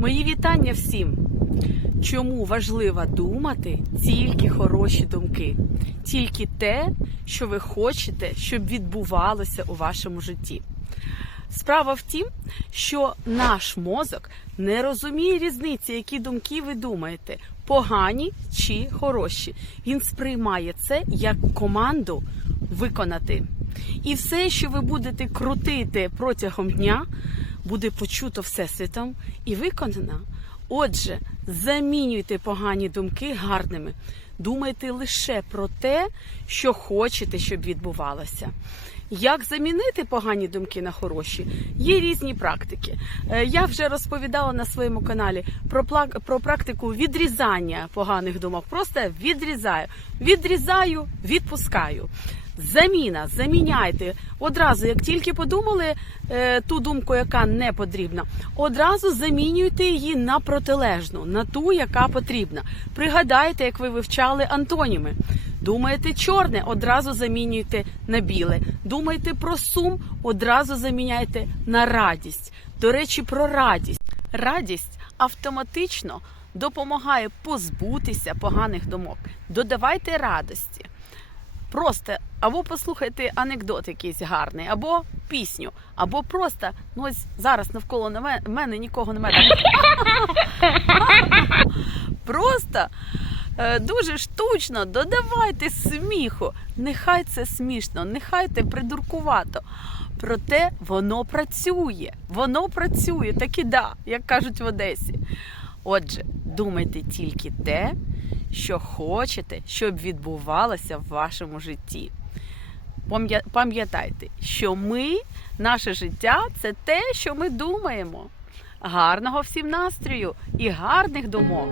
Мої вітання всім. Чому важливо думати тільки хороші думки, тільки те, що ви хочете, щоб відбувалося у вашому житті. Справа в тім, що наш мозок не розуміє різниці, які думки ви думаєте, погані чи хороші. Він сприймає це як команду виконати. І все, що ви будете крутити протягом дня, буде почуто всесвітом і виконано. Отже, замінюйте погані думки гарними. Думайте лише про те, що хочете, щоб відбувалося. Як замінити погані думки на хороші? Є різні практики. Е, Я вже розповідала на своєму каналі про про практику відрізання поганих думок. Просто відрізаю, відрізаю, відпускаю. Заміна, заміняйте одразу, як тільки подумали е, ту думку, яка не потрібна, одразу замінюйте її на протилежну, на ту, яка потрібна. Пригадайте, як ви вивчали антоніми. Думаєте чорне, одразу замінюйте на біле. Думаєте про сум, одразу заміняйте на радість. До речі, про радість. Радість автоматично допомагає позбутися поганих думок. Додавайте радості. Просто або послухайте анекдот якийсь гарний, або пісню, або просто ну ось зараз навколо на мене, нікого немає. Просто е, дуже штучно додавайте сміху. Нехай це смішно, нехай це придуркувато. Проте воно працює. Воно працює, так і да, як кажуть в Одесі. Отже, думайте тільки те, що хочете, щоб відбувалося в вашому житті. Пам'ятайте, що ми, наше життя це те, що ми думаємо. Гарного всім настрою і гарних думок!